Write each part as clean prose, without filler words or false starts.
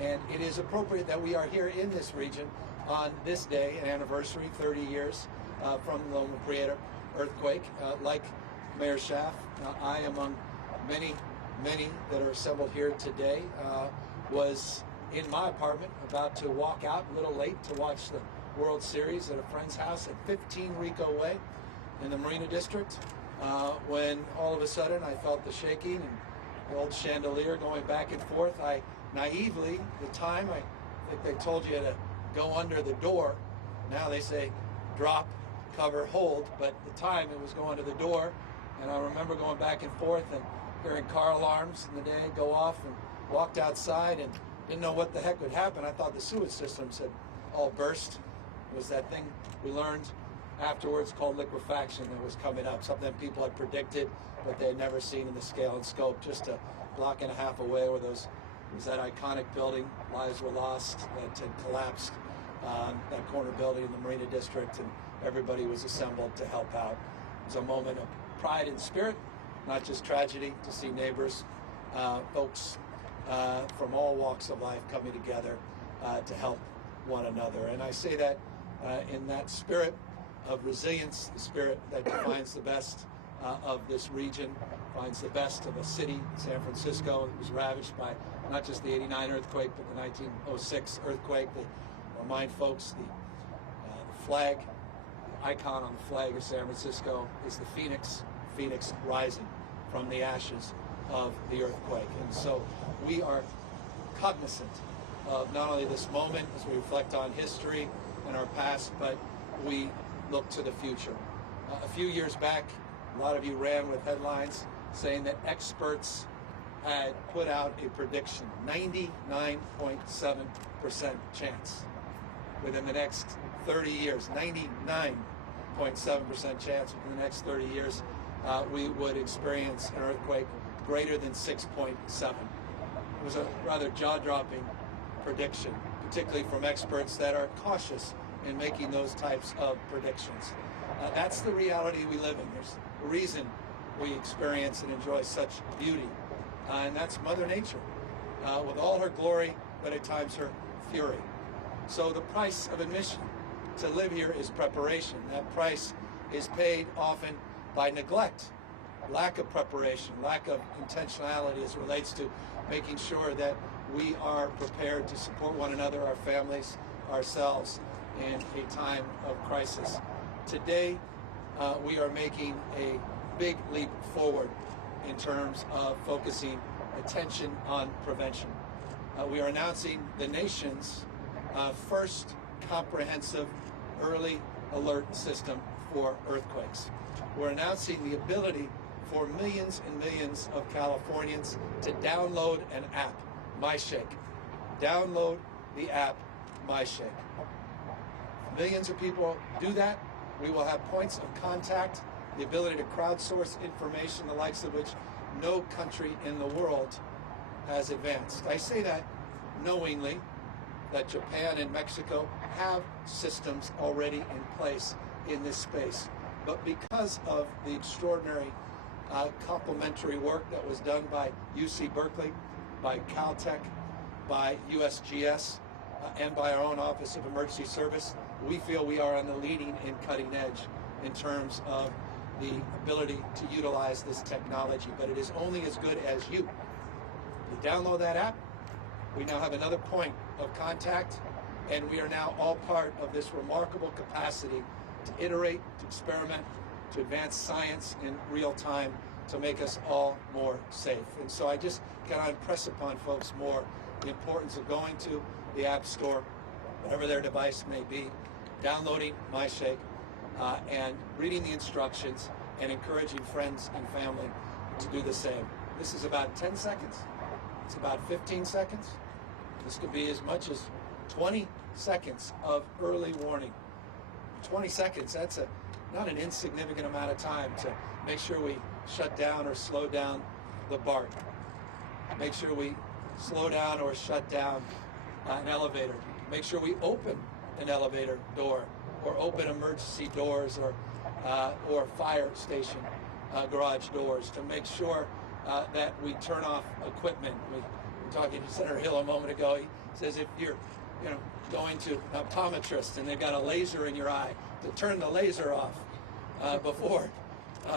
And it is appropriate that we are here in this region on this day, an anniversary, 30 years from the Loma Prieta earthquake. Like Mayor Schaaf, I, among many that are assembled here today, was in my apartment about to walk out a little late to watch the World Series at a friend's house at 15 Rico Way in the Marina District, when all of a sudden I felt the shaking and the old chandelier going back and forth. I naively, the time, I think they told you to go under the door. Now they say drop, cover, hold, but at the time it was going to the door. And I remember going back and forth and hearing car alarms in the day go off, and walked outside and didn't know what the heck would happen. I thought the sewage systems had all burst. It was that thing we learned afterwards called liquefaction that was coming up, something that people had predicted, but they had never seen in the scale and scope. Just a block and a half away where was that iconic building, lives were lost, that had collapsed, that corner building in the Marina District, and everybody was assembled to help out. It was a moment of pride and spirit, not just tragedy, to see neighbors, folks from all walks of life coming together to help one another. And I say that in that spirit of resilience, the spirit that defines the best of this region, finds the best of a city, San Francisco. It was ravaged by not just the '89 earthquake, but the 1906 earthquake. To remind folks, the flag, the icon on the flag of San Francisco is the phoenix rising from the ashes of the earthquake. And so we are cognizant of not only this moment as we reflect on history and our past, but we look to the future. A few years back, a lot of you ran with headlines saying that experts had put out a prediction, 99.7% chance within the next 30 years, 99.7% chance within the next 30 years, we would experience an earthquake greater than 6.7. It was a rather jaw-dropping prediction, particularly from experts that are cautious in making those types of predictions. That's the reality we live in. There's a reason we experience and enjoy such beauty, and that's Mother Nature, with all her glory, but at times her fury. So the price of admission to live here is preparation. That price is paid often by neglect, lack of preparation, lack of intentionality as it relates to making sure that we are prepared to support one another, our families, ourselves, in a time of crisis. Today, we are making a big leap forward in terms of focusing attention on prevention. We are announcing the nation's first comprehensive early alert system for earthquakes. We're announcing the ability for millions and millions of Californians to download an app, MyShake. Download the app, MyShake. Millions of people do that. We will have points of contact, the ability to crowdsource information, the likes of which no country in the world has advanced. I say that knowingly that Japan and Mexico have systems already in place in this space. But because of the extraordinary complementary work that was done by UC Berkeley, by Caltech, by USGS, and by our own Office of Emergency Service, we feel we are on the leading and cutting edge in terms of the ability to utilize this technology. But it is only as good as you. You download that app, we now have another point of contact, and we are now all part of this remarkable capacity to iterate, to experiment, to advance science in real time to make us all more safe. And so I just cannot impress upon folks more the importance of going to the App Store, whatever their device may be, downloading MyShake, and reading the instructions and encouraging friends and family to do the same. This is about 10 seconds. It's about 15 seconds. This could be as much as 20 seconds of early warning. 20 seconds, that's not an insignificant amount of time to make sure we shut down or slow down the BART. Make sure we slow down or shut down an elevator. Make sure we open an elevator door or open emergency doors or fire station garage doors to make sure that we turn off equipment. We were talking to Senator Hill a moment ago. He It's as if you're, going to an optometrist and they've got a laser in your eye to turn the laser off before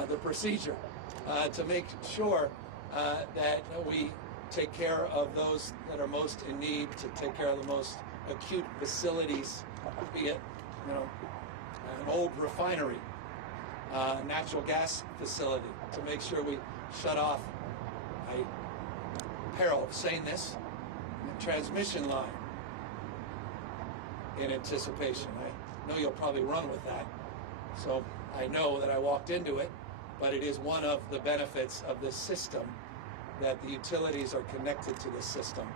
the procedure to make sure that we take care of those that are most in need, to take care of the most acute facilities, be it, an old refinery, natural gas facility, to make sure we shut off, peril of saying this, the transmission line in anticipation. I know you'll probably run with that, so I know that I walked into it, but it is one of the benefits of this system, that the utilities are connected to this system.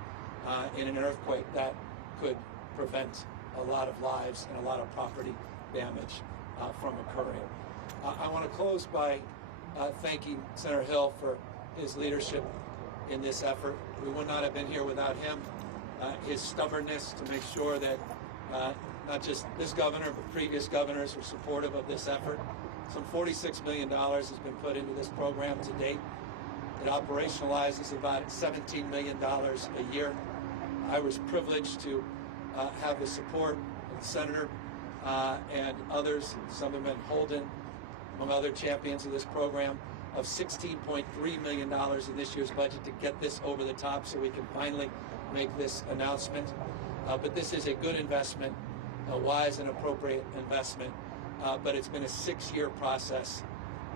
In an earthquake, that could prevent a lot of lives and a lot of property damage from occurring. I want to close by thanking Senator Hill for his leadership in this effort. We would not have been here without him. His stubbornness to make sure that not just this governor, but previous governors were supportive of this effort. Some $46 million has been put into this program to date. It operationalizes about $17 million a year. I was privileged to have the support of the senator and others, some of them Holden, among other champions of this program, of $16.3 million in this year's budget to get this over the top so we can finally make this announcement. But this is a good investment, a wise and appropriate investment, but it's been a 6-year process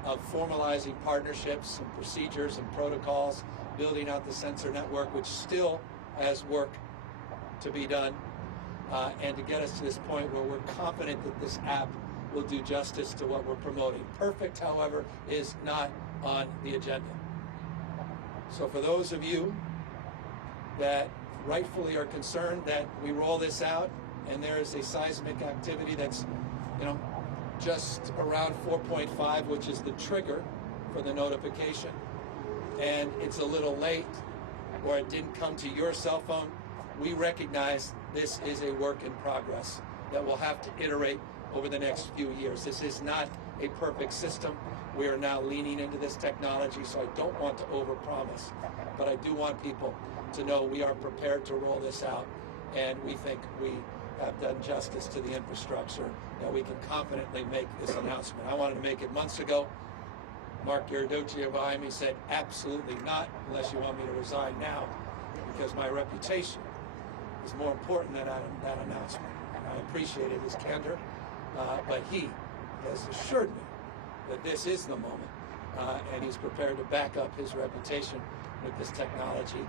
of formalizing partnerships and procedures and protocols, building out the sensor network, which still has work to be done, and to get us to this point where we're confident that this app will do justice to what we're promoting. Perfect, however, is not on the agenda. So for those of you that rightfully are concerned that we roll this out and there is a seismic activity that's, just around 4.5, which is the trigger for the notification, and it's a little late, or it didn't come to your cell phone, we recognize this is a work in progress that will have to iterate over the next few years. This is not a perfect system. We are now leaning into this technology, so I don't want to overpromise, but I do want people to know we are prepared to roll this out, and we think we have done justice to the infrastructure that we can confidently make this announcement. I wanted to make it months ago. Mark Garaducci behind me said, absolutely not, unless you want me to resign now, because my reputation is more important than that announcement. And I appreciated his candor, but he has assured me that this is the moment, and he's prepared to back up his reputation with this technology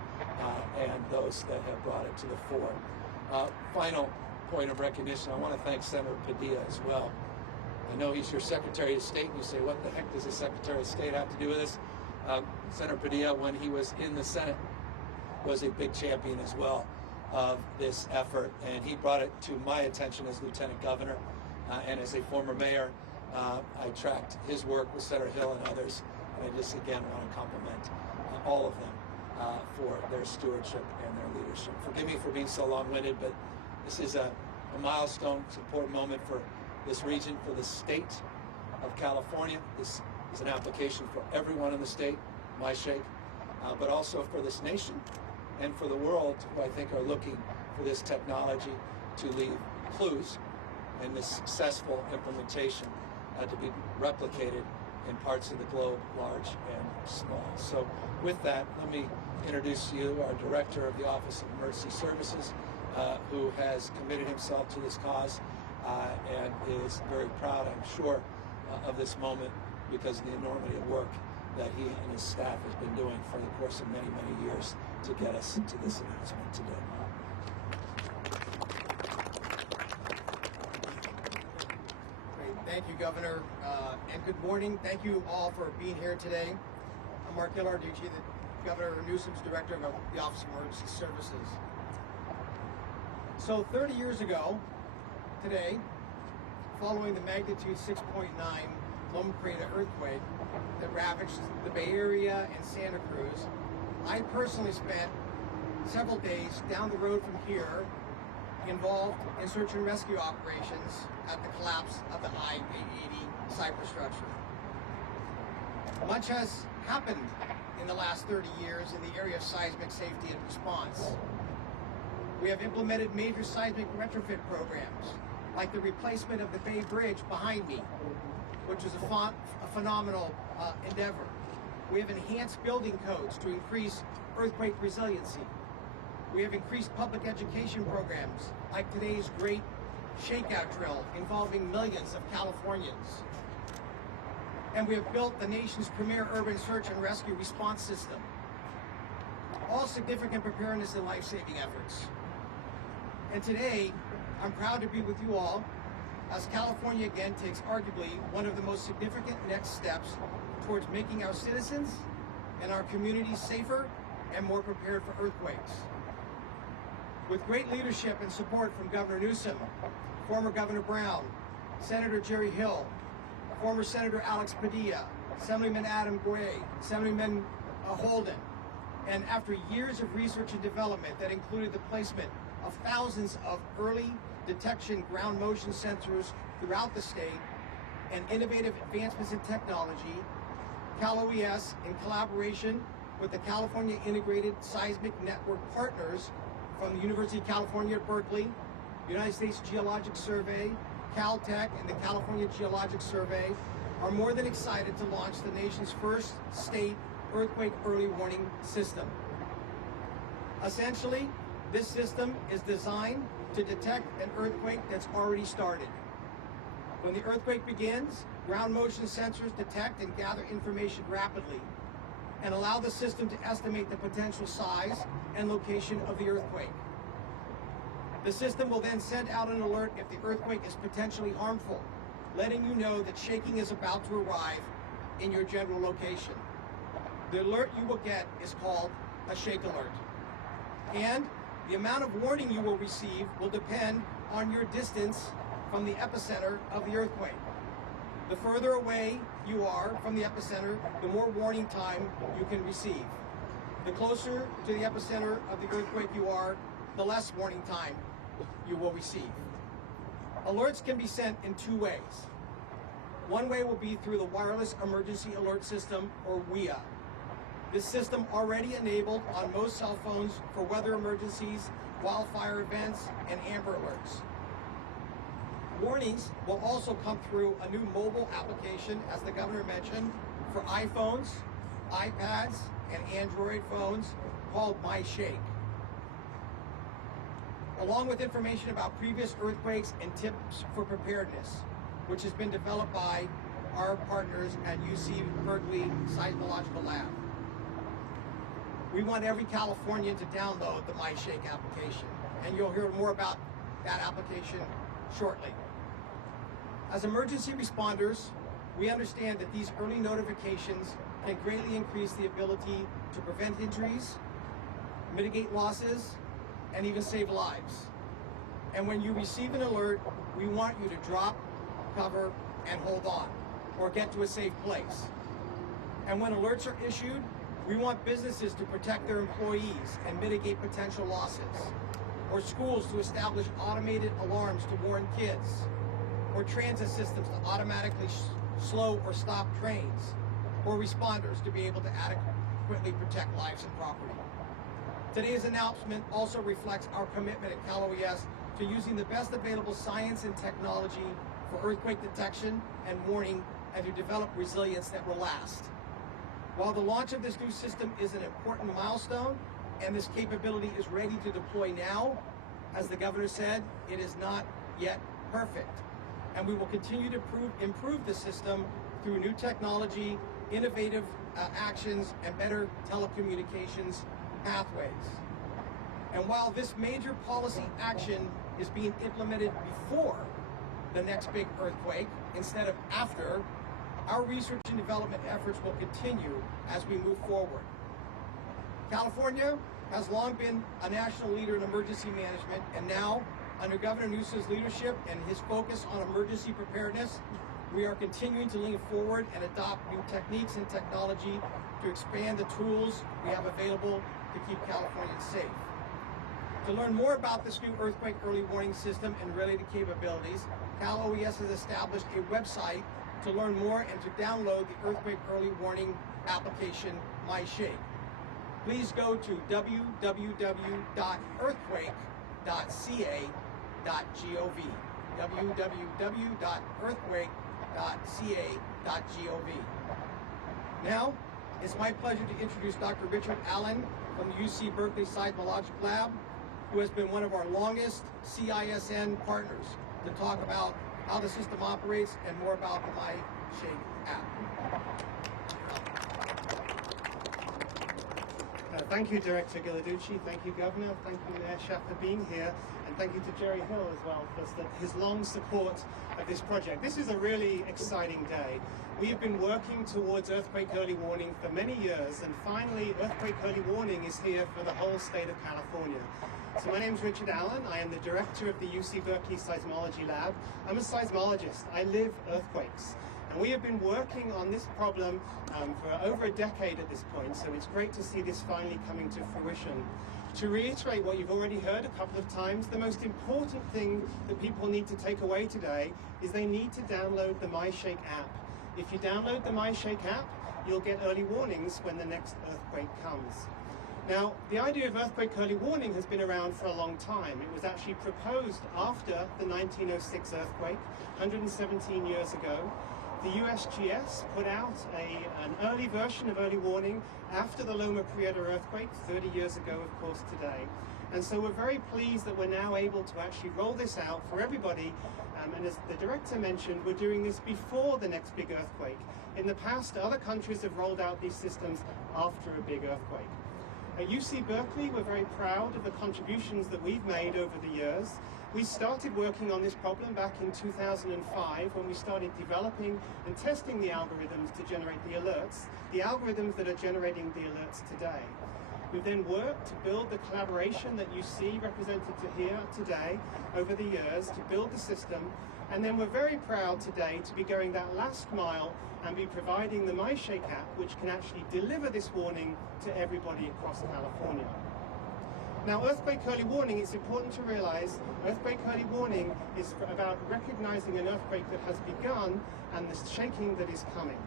and those that have brought it to the fore. Final point of recognition, I want to thank Senator Prieta as well. I know he's your Secretary of State, and you say, what the heck does the Secretary of State have to do with this? Senator Prieta, when he was in the Senate, was a big champion as well of this effort, and he brought it to my attention as Lieutenant Governor, and as a former mayor, I tracked his work with Senator Hill and others, and I just again want to compliment all of them for their stewardship and their leadership. Forgive me for being so long-winded, but this is a milestone, it's an important moment for this region, for the state of California. This is an application for everyone in the state, my shake, but also for this nation and for the world, who I think are looking for this technology to leave clues and this successful implementation to be replicated in parts of the globe, large and small. So with that, let me introduce you our Director of the Office of Emergency Services, who has committed himself to this cause and is very proud, I'm sure, of this moment because of the enormity of work that he and his staff has been doing for the course of many, many years to get us to this announcement today. Great. Thank you, Governor, and good morning. Thank you all for being here today. I'm Mark Garaducci, the Governor Newsom's Director of the Office of Emergency Services. So 30 years ago, today, following the magnitude 6.9 Loma Prieta earthquake that ravaged the Bay Area and Santa Cruz, I personally spent several days down the road from here involved in search and rescue operations at the collapse of the I-80 cyberstructure. Much has happened in the last 30 years in the area of seismic safety and response. We have implemented major seismic retrofit programs, like the replacement of the Bay Bridge behind me, which is a phenomenal endeavor. We have enhanced building codes to increase earthquake resiliency. We have increased public education programs, like today's great shakeout drill involving millions of Californians. And we have built the nation's premier urban search and rescue response system. All significant preparedness and life-saving efforts. And today, I'm proud to be with you all as California again takes arguably one of the most significant next steps towards making our citizens and our communities safer and more prepared for earthquakes. With great leadership and support from Governor Newsom, former Governor Brown, Senator Jerry Hill, former Senator Alex Padilla, Assemblyman Adam Quake, Assemblyman Holden, and after years of research and development that included the placement of thousands of early detection ground motion sensors throughout the state and innovative advancements in technology, Cal OES, in collaboration with the California Integrated Seismic Network partners from the University of California at Berkeley, United States Geologic Survey, Caltech, and the California Geologic Survey, are more than excited to launch the nation's first state earthquake early warning system. Essentially, this system is designed to detect an earthquake that's already started. When the earthquake begins, ground motion sensors detect and gather information rapidly and allow the system to estimate the potential size and location of the earthquake. The system will then send out an alert if the earthquake is potentially harmful, letting you know that shaking is about to arrive in your general location. The alert you will get is called a shake alert. And the amount of warning you will receive will depend on your distance from the epicenter of the earthquake. The further away you are from the epicenter, the more warning time you can receive. The closer to the epicenter of the earthquake you are, the less warning time you will receive. Alerts can be sent in two ways. One way will be through the Wireless Emergency Alert System, or WEA. This system already enabled on most cell phones for weather emergencies, wildfire events, and Amber Alerts. Warnings will also come through a new mobile application, as the governor mentioned, for iPhones, iPads, and Android phones called My Shake. Along with information about previous earthquakes and tips for preparedness, which has been developed by our partners at UC Berkeley Seismological Lab. We want every Californian to download the My Shake application, and you'll hear more about that application shortly. As emergency responders, we understand that these early notifications can greatly increase the ability to prevent injuries, mitigate losses, and even save lives. And when you receive an alert, we want you to drop, cover, and hold on, or get to a safe place. And when alerts are issued, we want businesses to protect their employees and mitigate potential losses, or schools to establish automated alarms to warn kids, or transit systems to automatically slow or stop trains, or responders to be able to adequately protect lives and property. Today's announcement also reflects our commitment at Cal OES to using the best available science and technology for earthquake detection and warning, and to develop resilience that will last. While the launch of this new system is an important milestone, and this capability is ready to deploy now, as the governor said, it is not yet perfect. And we will continue to improve the system through new technology, innovative actions, and better telecommunications pathways. And while this major policy action is being implemented before the next big earthquake instead of after, our research and development efforts will continue as we move forward. California has long been a national leader in emergency management, and now, under Governor Newsom's leadership and his focus on emergency preparedness, we are continuing to lean forward and adopt new techniques and technology to expand the tools we have available to keep Californians safe. To learn more about this new earthquake early warning system and related capabilities, Cal OES has established a website to learn more and to download the earthquake early warning application, My Shake. Please go to www.earthquake, www.earthquake.ca.gov. www.earthquake.ca.gov. Now, it's my pleasure to introduce Dr. Richard Allen from the UC Berkeley Seismologic Lab, who has been one of our longest CISN partners, to talk about how the system operates and more about the MyShake app. Thank you, Director Giladucci. Thank you, Governor. Thank you, Mayor Schaff, for being here. And thank you to Jerry Hill as well for his long support of this project. This is a really exciting day. We have been working towards earthquake early warning for many years, and finally earthquake early warning is here for the whole state of California. So my name is Richard Allen. I am the director of the UC Berkeley Seismology Lab. I'm a seismologist. I live earthquakes. And we have been working on this problem for over a decade at this point, so it's great to see this finally coming to fruition. To reiterate what you've already heard a couple of times, the most important thing that people need to take away today is they need to download the MyShake app. If you download the MyShake app, you'll get early warnings when the next earthquake comes. Now, the idea of earthquake early warning has been around for a long time. It was actually proposed after the 1906 earthquake, 117 years ago. The USGS put out an early version of early warning after the Loma Prieta earthquake 30 years ago, of course, today. And so we're very pleased that we're now able to actually roll this out for everybody. And as the director mentioned, we're doing this before the next big earthquake. In the past, other countries have rolled out these systems after a big earthquake. At UC Berkeley, we're very proud of the contributions that we've made over the years. We started working on this problem back in 2005 when we started developing and testing the algorithms to generate the alerts, the algorithms that are generating the alerts today. We've then worked to build the collaboration that you see represented here today over the years to build the system, and then we're very proud today to be going that last mile and be providing the MyShake app, which can actually deliver this warning to everybody across California. Now, earthquake early warning, it's important to realize earthquake early warning is about recognizing an earthquake that has begun and the shaking that is coming.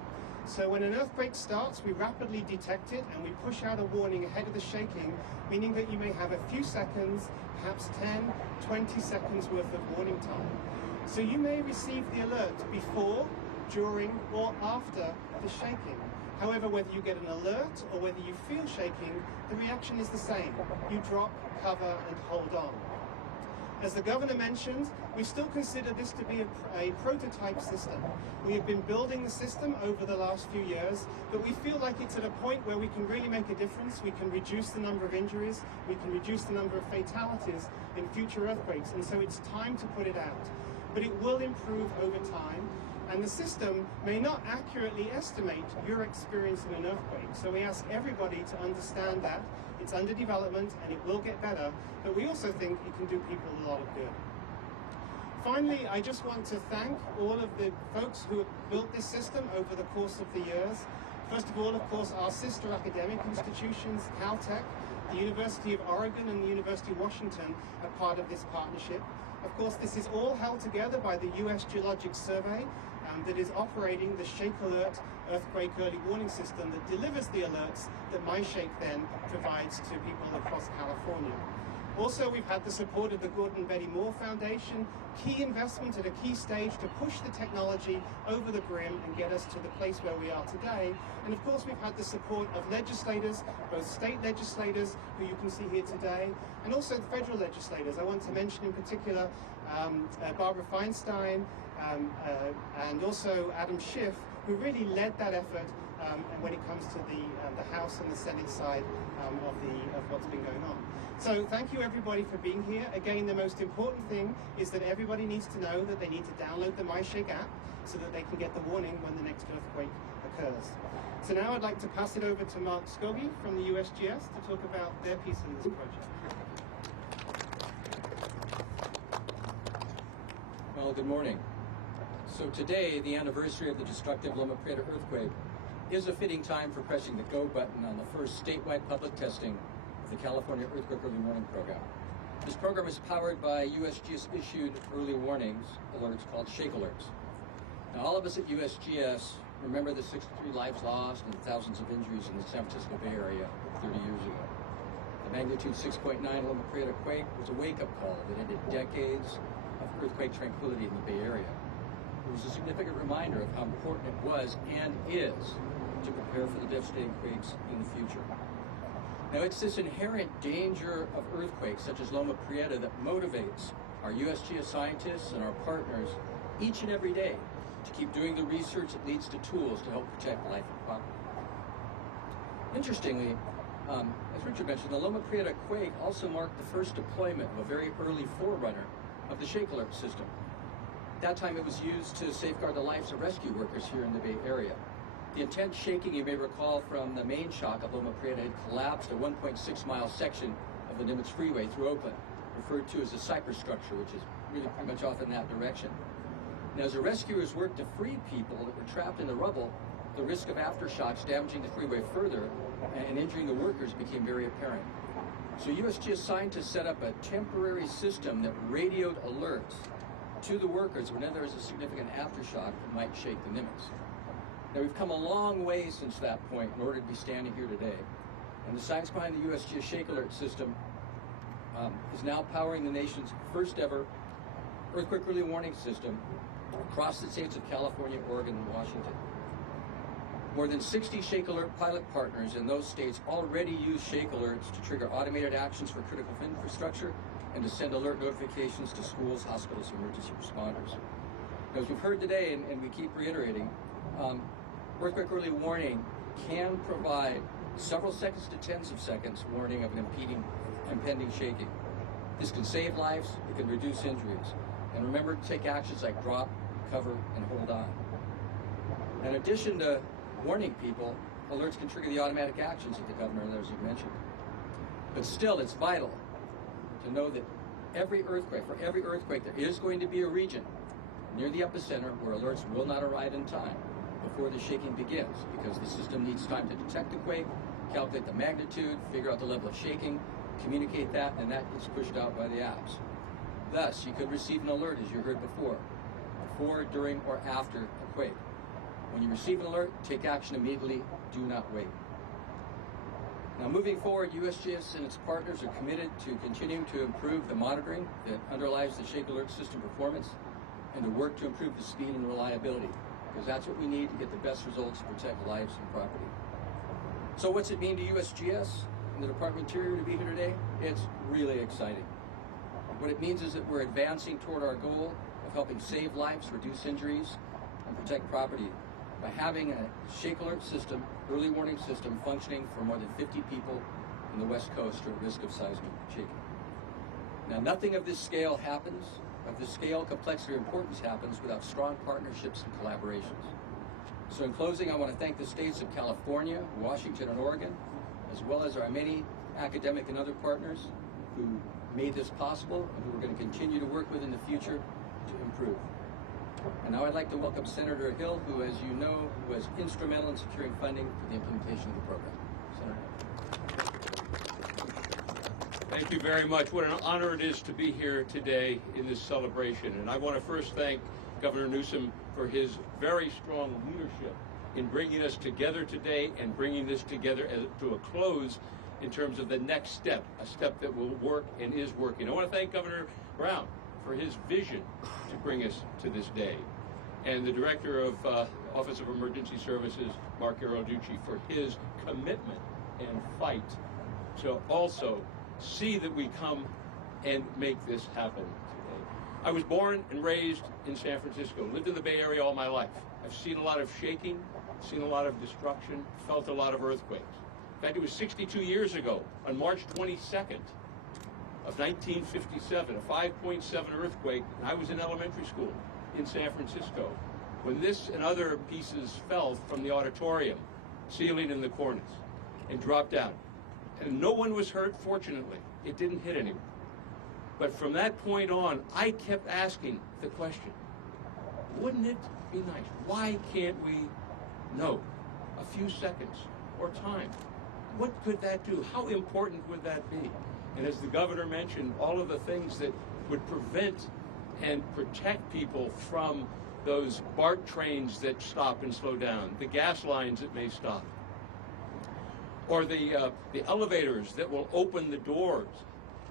So when an earthquake starts, we rapidly detect it and we push out a warning ahead of the shaking, meaning that you may have a few seconds, perhaps 10, 20 seconds worth of warning time. So you may receive the alert before, during, or after the shaking. However, whether you get an alert or whether you feel shaking, the reaction is the same. You drop, cover, and hold on. As the governor mentioned, we still consider this to be a prototype system. We have been building the system over the last few years, but we feel like it's at a point where we can really make a difference. We can reduce the number of injuries, we can reduce the number of fatalities in future earthquakes, and so it's time to put it out. But it will improve over time, and the system may not accurately estimate your experience in an earthquake. So we ask everybody to understand that. It's under development and it will get better, but we also think it can do people a lot of good. Finally, I just want to thank all of the folks who have built this system over the course of the years. First of all, of course, our sister academic institutions, Caltech, the University of Oregon and the University of Washington are part of this partnership. Of course, this is all held together by the U.S. Geologic Survey that is operating the Shake Alert earthquake early warning system that delivers the alerts that MyShake then provides to people across California. Also, we've had the support of the Gordon Betty Moore Foundation, key investment at a key stage to push the technology over the brim and get us to the place where we are today. And of course, we've had the support of legislators, both state legislators, who you can see here today, and also the federal legislators. I want to mention in particular Barbara Feinstein and also Adam Schiff, who really led that effort when it comes to the House and the Senate side of what's been going on. So thank you everybody for being here. Again, the most important thing is that everybody needs to know that they need to download the MyShake app so that they can get the warning when the next earthquake occurs. So now I'd like to pass it over to Mark Scoggie from the USGS to talk about their piece in this project. Well, good morning. So today, the anniversary of the destructive Loma Prieta earthquake, is a fitting time for pressing the go button on the first statewide public testing of the California Earthquake Early Warning Program. This program is powered by USGS issued early warnings alerts called Shake Alerts. Now, all of us at USGS remember the 63 lives lost and thousands of injuries in the San Francisco Bay Area 30 years ago. The Magnitude 6.9 Loma Prieta quake was a wake-up call that ended decades of earthquake tranquility in the Bay Area. It was a significant reminder of how important it was and is to prepare for the devastating quakes in the future. Now, it's this inherent danger of earthquakes, such as Loma Prieta, that motivates our USGS scientists and our partners each and every day to keep doing the research that leads to tools to help protect life and property. Interestingly, as Richard mentioned, the Loma Prieta quake also marked the first deployment of a very early forerunner of the shake alert system. At that time, it was used to safeguard the lives of rescue workers here in the Bay Area. The intense shaking, you may recall from the main shock of Loma Prieta, had collapsed a 1.6-mile section of the Nimitz Freeway through Oakland, referred to as the Cypress structure, which is really pretty much off in that direction. Now, as the rescuers worked to free people that were trapped in the rubble, the risk of aftershocks damaging the freeway further and injuring the workers became very apparent. So USGS scientists set up a temporary system that radioed alerts to the workers whenever there was a significant aftershock that might shake the Nimitz. Now, we've come a long way since that point in order to be standing here today. And the science behind the USGS Shake Alert system is now powering the nation's first ever earthquake early warning system across the states of California, Oregon, and Washington. More than 60 Shake Alert pilot partners in those states already use Shake Alerts to trigger automated actions for critical infrastructure and to send alert notifications to schools, hospitals, and emergency responders. As we've heard today, and we keep reiterating, earthquake early warning can provide several seconds to tens of seconds warning of an impending shaking. This can save lives, it can reduce injuries. And remember to take actions like drop, cover, and hold on. In addition to warning people, alerts can trigger the automatic actions that the governor, as you mentioned. But still, it's vital to know that for every earthquake, there is going to be a region near the epicenter where alerts will not arrive in time before the shaking begins, because the system needs time to detect the quake, calculate the magnitude, figure out the level of shaking, communicate that, and that is pushed out by the apps. Thus, you could receive an alert, as you heard before, during, or after a quake. When you receive an alert, take action immediately, do not wait. Now, moving forward, USGS and its partners are committed to continuing to improve the monitoring that underlies the Shake Alert system performance and to work to improve the speed and reliability, because that's what we need to get the best results to protect lives and property. So what's it mean to USGS and the Department of Interior to be here today? It's really exciting. What it means is that we're advancing toward our goal of helping save lives, reduce injuries, and protect property by having a Shake Alert system, early warning system, functioning for more than 50 people in the West Coast who are at risk of seismic shaking. Now, nothing of this scale happens, of this scale, complexity, or importance happens without strong partnerships and collaborations. So in closing, I want to thank the states of California, Washington, and Oregon, as well as our many academic and other partners who made this possible and who we're going to continue to work with in the future to improve. And now I'd like to welcome Senator Hill, who, as you know, was instrumental in securing funding for the implementation of the program. Senator Hill. Thank you very much. What an honor it is to be here today in this celebration. And I want to first thank Governor Newsom for his very strong leadership in bringing us together today and bringing this together to a close in terms of the next step, a step that will work and is working. I want to thank Governor Brown for his vision to bring us to this day, and the Director of Office of Emergency Services, Mark Aroducci, for his commitment and fight to also see that we come and make this happen today. I was born and raised in San Francisco, lived in the Bay Area all my life. I've seen a lot of shaking, seen a lot of destruction, felt a lot of earthquakes. In fact, it was 62 years ago, on March 22nd of 1957, a 5.7 earthquake, and I was in elementary school in San Francisco, when this and other pieces fell from the auditorium, ceiling in the cornice, and dropped down. And no one was hurt, fortunately. It didn't hit anyone. But from that point on, I kept asking the question, wouldn't it be nice? Why can't we know a few seconds or time? What could that do? How important would that be? And as the governor mentioned, all of the things that would prevent and protect people from those BART trains that stop and slow down, the gas lines that may stop. or the elevators that will open the doors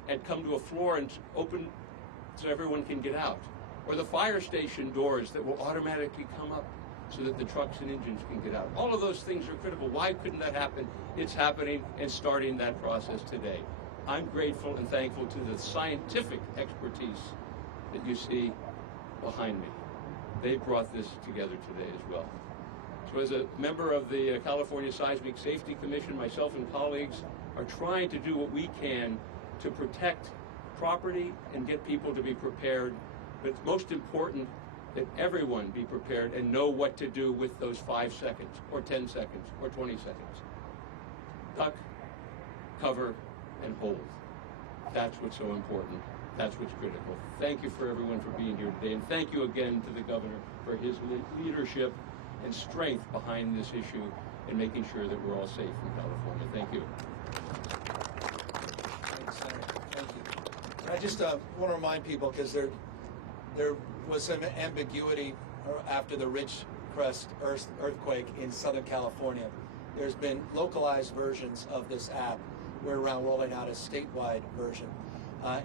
and come to a floor and open so everyone can get out, or the fire station doors that will automatically come up so that the trucks and engines can get out. All of those things are critical. Why couldn't that happen? It's happening and starting that process today. I'm grateful and thankful to the scientific expertise that you see behind me. They brought this together today as well. So as a member of the California Seismic Safety Commission, myself and colleagues are trying to do what we can to protect property and get people to be prepared. But it's most important that everyone be prepared and know what to do with those 5 seconds, or 10 seconds, or 20 seconds. Duck, cover, and hold. That's what's so important. That's what's critical. Thank you for everyone for being here today, and thank you again to the governor for his leadership and strength behind this issue and making sure that we're all safe in California. Thank you. Thanks, Senator. Thank you. I just want to remind people, because there was some ambiguity after the Ridgecrest earthquake in Southern California. There's been localized versions of this app. We're around rolling out a statewide version.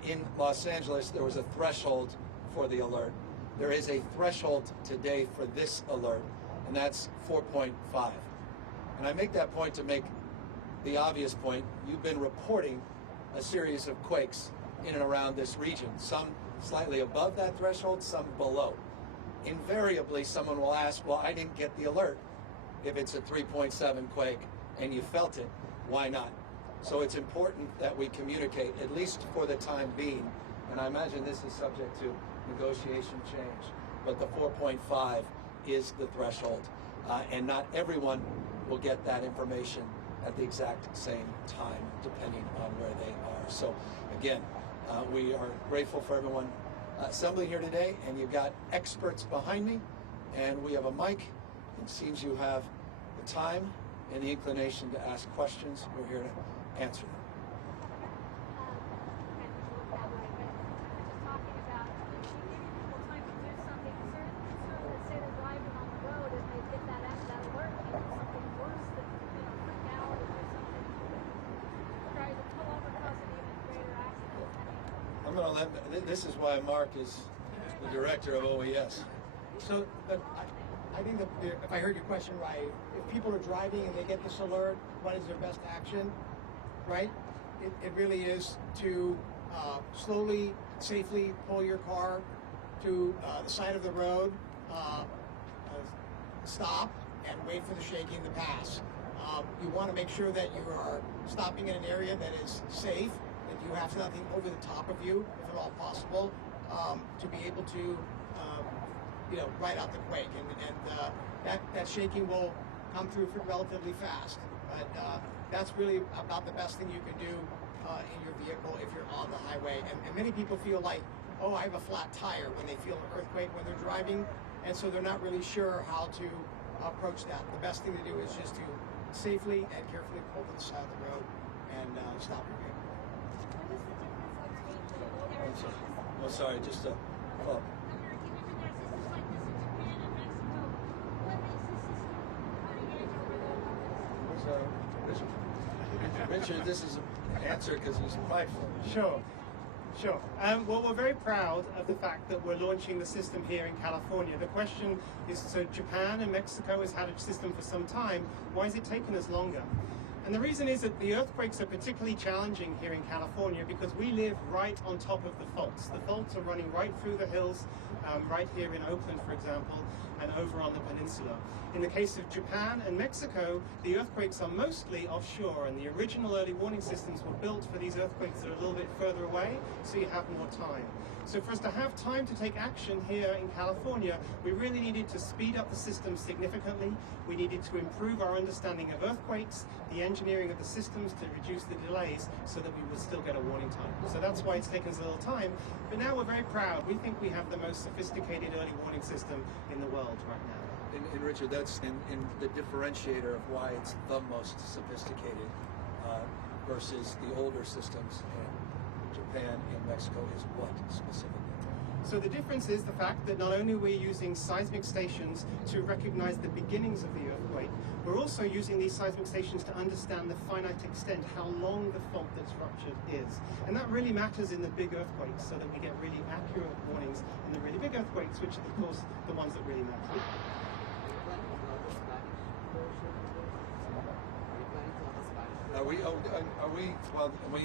In Los Angeles, there was a threshold for the alert. There is a threshold today for this alert, and that's 4.5. And I make that point to make the obvious point. You've been reporting a series of quakes in and around this region, some slightly above that threshold, some below. Invariably, someone will ask, well, I didn't get the alert. If it's a 3.7 quake and you felt it, why not? So it's important that we communicate, at least for the time being, and I imagine this is subject to negotiation change, but the 4.5 is the threshold, and not everyone will get that information at the exact same time, depending on where they are. So again, we are grateful for everyone assembling here today, and you've got experts behind me, and we have a mic. It seems you have the time and the inclination to ask questions. We're here to answer them. I'm going to let, this is why Mark is the director of OES. So I think that if I heard your question right, if people are driving and they get this alert, what is their best action, right? It really is to slowly, safely pull your car to the side of the road, stop, and wait for the shaking to pass. You want to make sure that you are stopping in an area that is safe, that you have nothing over the top of you, if at all possible, to be able to ride out the quake. And that shaking will come through relatively fast. But that's really about the best thing you can do in your vehicle if you're on the highway. And many people feel like, oh, I have a flat tire when they feel an earthquake when they're driving, and so they're not really sure how to approach that. The best thing to do is just to safely and carefully pull to the side of the road and stop your vehicle. Oh, sorry, just a follow-up. Richard, this is an answer because he's prideful. Sure. Well, we're very proud of the fact that we're launching the system here in California. The question is, so Japan and Mexico has had a system for some time. Why has it taken us longer? And the reason is that the earthquakes are particularly challenging here in California because we live right on top of the faults. The faults are running right through the hills, right here in Oakland, for example, and over on the peninsula. In the case of Japan and Mexico, the earthquakes are mostly offshore, and the original early warning systems were built for these earthquakes that are a little bit further away, so you have more time. So for us to have time to take action here in California, we really needed to speed up the system significantly. We needed to improve our understanding of earthquakes, the engineering of the systems to reduce the delays so that we would still get a warning time. So that's why it's taken us a little time. But now we're very proud. We think we have the most sophisticated early warning system in the world right now. And Richard, that's in the differentiator of why it's the most sophisticated versus the older systems in Japan and Mexico is what specifically? So the difference is the fact that not only are we using seismic stations to recognize the beginnings of the earthquake, we're also using these seismic stations to understand the finite extent, how long the fault that's ruptured is. And that really matters in the big earthquakes, so that we get really accurate warnings in the really big earthquakes, which are, of course, the ones that really matter.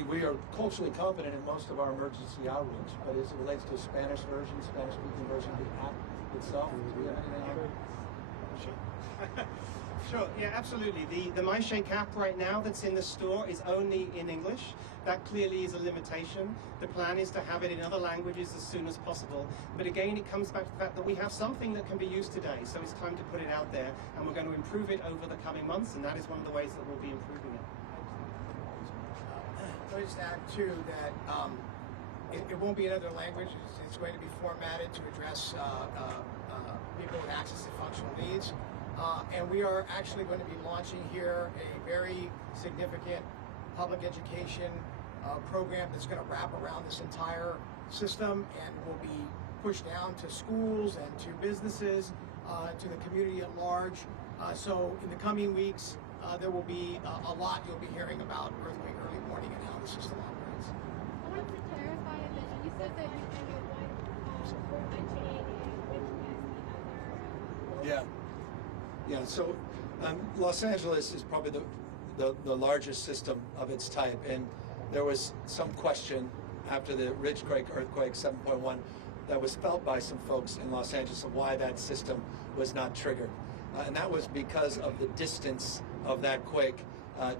We are culturally competent in most of our emergency outreach, but as it relates to Spanish speaking version of the app itself, do we have anything on it? Sure. Sure, yeah, absolutely. The MyShake app right now that's in the store is only in English. That clearly is a limitation. The plan is to have it in other languages as soon as possible. But again, it comes back to the fact that we have something that can be used today, so it's time to put it out there, and we're going to improve it over the coming months, and that is one of the ways that we'll be improving it. Let me just add too that it won't be in other languages. It's going to be formatted to address people with access to functional needs. And we are actually going to be launching here a very significant public education program that's going to wrap around this entire system and will be pushed down to schools and to businesses, to the community at large. So in the coming weeks, there will be a lot you'll be hearing about earthquake early warning and how the system operates. I wanted to clarify a bit. You said that you kind of were mentioning which was the other. Yeah. So Los Angeles is probably the largest system of its type, and there was some question after the Ridgequake earthquake 7.1 that was felt by some folks in Los Angeles of why that system was not triggered. And that was because of the distance of that quake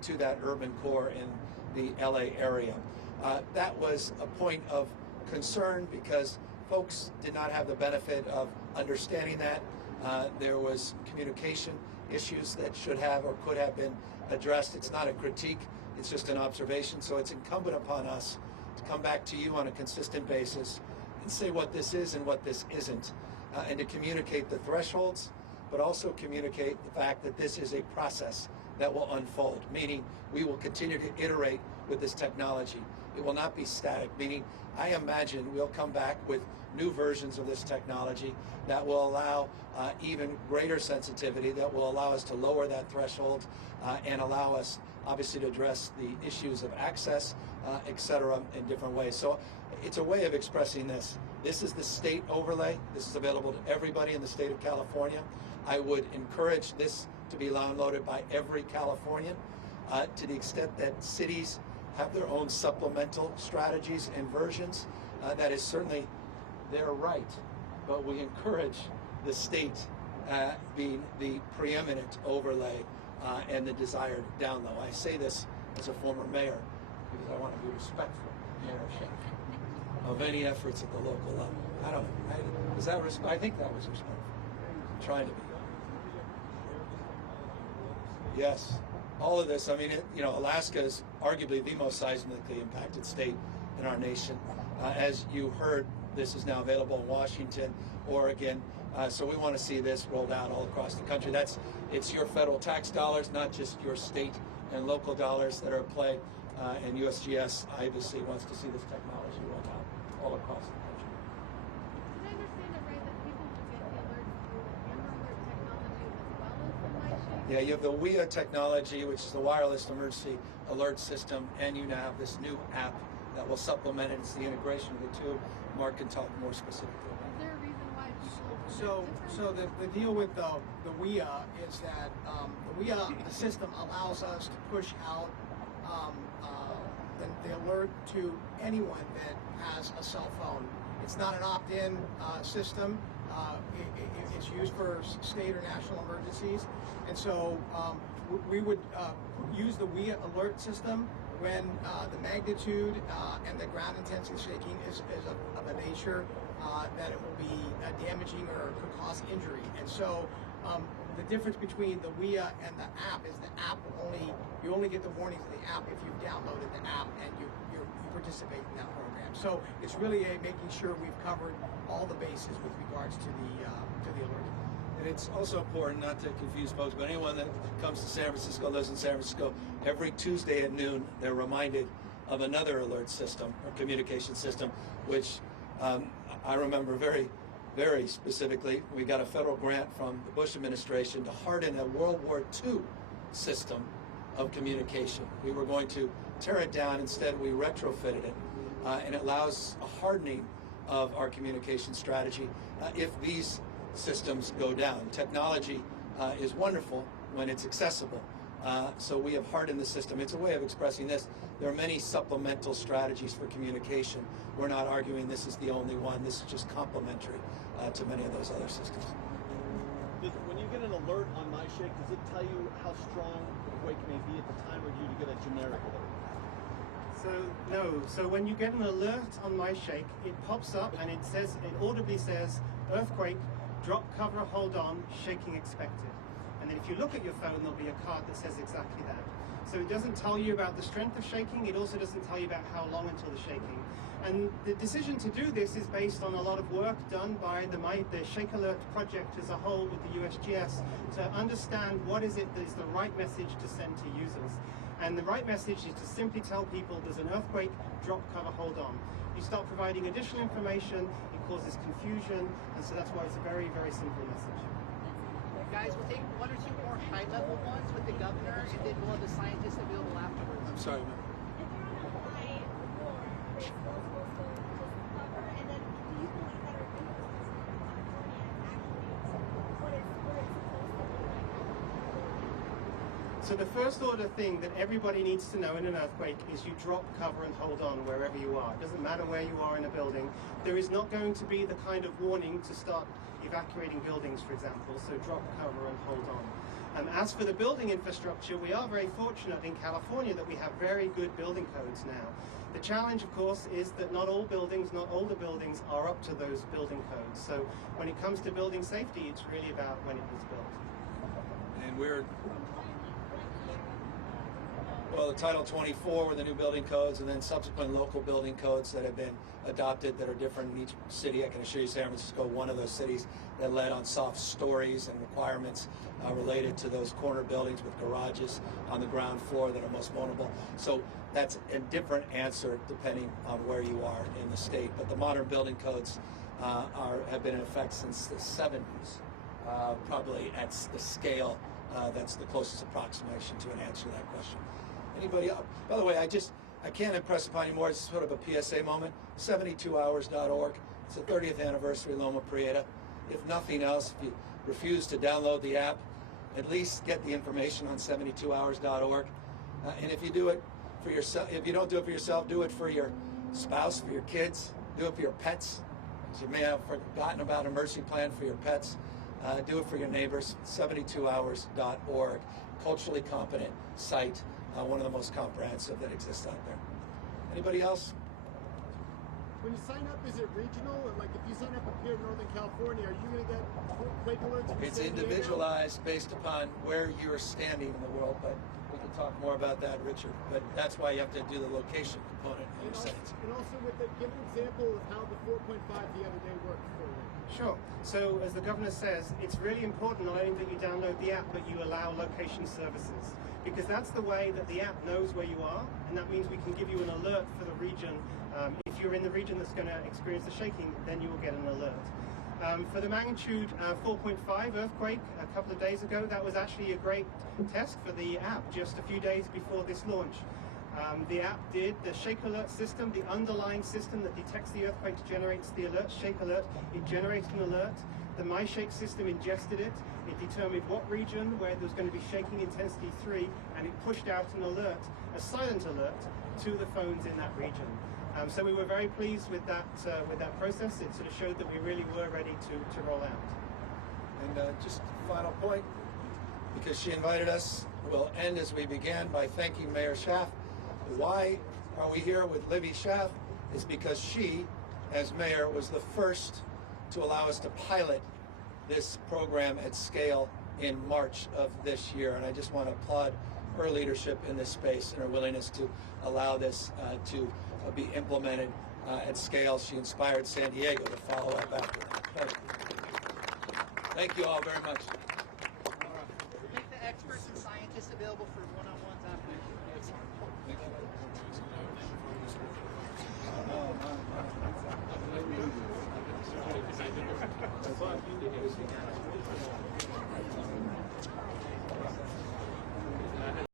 to that urban core in the LA area. That was a point of concern because folks did not have the benefit of understanding that. There was communication issues that should have or could have been addressed. It's not a critique, it's just an observation. So it's incumbent upon us to come back to you on a consistent basis and say what this is and what this isn't, and to communicate the thresholds, but also communicate the fact that this is a process that will unfold, meaning we will continue to iterate with this technology. It will not be static, meaning I imagine we'll come back with new versions of this technology that will allow even greater sensitivity, that will allow us to lower that threshold and allow us obviously to address the issues of access, et cetera, in different ways. So it's a way of expressing this. This is the state overlay. This is available to everybody in the state of California. I would encourage this to be downloaded by every Californian to the extent that cities have their own supplemental strategies and versions. That is certainly their right, but we encourage the state being the preeminent overlay and the desired down low. I say this as a former mayor because I want to be respectful, mayorship, of any efforts at the local level. I don't know. Is that I think that was respectful. I'm trying to be. Yes, all of this. I mean, Alaska is arguably the most seismically impacted state in our nation. As you heard, this is now available in Washington, Oregon. So we want to see this rolled out all across the country. It's your federal tax dollars, not just your state and local dollars that are at play. And USGS obviously wants to see this technology rolled out all across the country. Did I understand it right that people will get the alerts through the Amber Alert technology as well as the MyShake? Yeah, you have the WIA technology, which is the wireless emergency alert system, and you now have this new app that will supplement it. It's the integration of the two. Mark can talk more specifically about it. Is there a reason why people So the deal with the WIA is that the WIA system allows us to push out the alert to anyone that has a cell phone. It's not an opt-in system. It's used for state or national emergencies, and so we would use the WIA alert system when the magnitude and the ground intensity shaking is of a nature that it will be damaging or could cause injury. And so the difference between the WIA and the app is the app you only get the warnings in the app if you've downloaded the app and you participate in that program. So it's really making sure we've covered all the bases with regards to the alert. And it's also important not to confuse folks, but anyone that comes to San Francisco, lives in San Francisco, every Tuesday at noon, they're reminded of another alert system or communication system, which I remember very, very specifically, we got a federal grant from the Bush administration to harden a World War II system of communication. We were going to tear it down. Instead, we retrofitted it, and it allows a hardening of our communication strategy if these systems go down. Technology is wonderful when it's accessible. So we have hardened the system. It's a way of expressing this. There are many supplemental strategies for communication. We're not arguing this is the only one. This is just complementary to many of those other systems. When you get an alert on MyShake, does it tell you how strong the quake may be at the time, or do you get a generic alert? So no. So when you get an alert on MyShake, it pops up and it audibly says, earthquake, drop cover, hold on, shaking expected. And then if you look at your phone, there'll be a card that says exactly that. So it doesn't tell you about the strength of shaking. It also doesn't tell you about how long until the shaking. And the decision to do this is based on a lot of work done by the Shake Alert project as a whole with the USGS to understand what is it that is the right message to send to users. And the right message is to simply tell people there's an earthquake, drop cover, hold on. You start providing additional information, it causes confusion, and so that's why it's a very, very simple message. Guys, we'll take one or two more high-level ones with the governor, and then we'll have the scientists available afterwards. I'm sorry, ma'am. So the first order thing that everybody needs to know in an earthquake is you drop cover and hold on wherever you are. It doesn't matter where you are in a building. There is not going to be the kind of warning to start evacuating buildings, for example, so drop cover and hold on. As for the building infrastructure, we are very fortunate in California that we have very good building codes now. The challenge, of course, is that not all buildings, not all the buildings are up to those building codes. So when it comes to building safety, it's really about when it was built. And well, the Title 24 were the new building codes, and then subsequent local building codes that have been adopted that are different in each city. I can assure you San Francisco, one of those cities that led on soft stories and requirements related to those corner buildings with garages on the ground floor that are most vulnerable. So that's a different answer depending on where you are in the state. But the modern building codes have been in effect since the 70s, probably at the scale that's the closest approximation to an answer to that question. Anybody else? By the way, I can't impress upon you more. It's sort of a PSA moment. 72hours.org. It's the 30th anniversary of Loma, Prieta. If nothing else, if you refuse to download the app, at least get the information on 72hours.org. And if you do it for yourself, if you don't do it for yourself, do it for your spouse, for your kids, do it for your pets. Because you may have forgotten about an emergency plan for your pets. Do it for your neighbors. 72hours.org. Culturally competent site. One of the most comprehensive that exists out there. Anybody else? When you sign up, is it regional? Like if you sign up here in Northern California, are you going to get Quake alerts? It's individualized based upon where you're standing in the world, but we can talk more about that, Richard. But that's why you have to do the location component in your settings. And also give an example of how the 4.5 the other day worked for you. Sure. So as the governor says, it's really important not only that you download the app, but you allow location services. Because that's the way that the app knows where you are, and that means we can give you an alert for the region. If you're in the region that's going to experience the shaking, then you will get an alert. For the magnitude 4.5 earthquake a couple of days ago, that was actually a great test for the app just a few days before this launch. The app did the Shake Alert system, the underlying system that detects the earthquakes generates the alert, Shake Alert. It generates an alert. The MyShake system ingested it. It determined what region where there was going to be shaking intensity 3, and it pushed out an alert, a silent alert, to the phones in that region. So we were very pleased with that process. It sort of showed that we really were ready to roll out. And just a final point, because she invited us, we'll end as we began by thanking Mayor Schaaf. Why are we here with Libby Schaaf? Is because she, as mayor, was the first to allow us to pilot this program at scale in March of this year. And I just want to applaud her leadership in this space and her willingness to allow this to be implemented at scale. She inspired San Diego to follow up after that. Thank you all very much. We'll make the experts and scientists available for one-on-one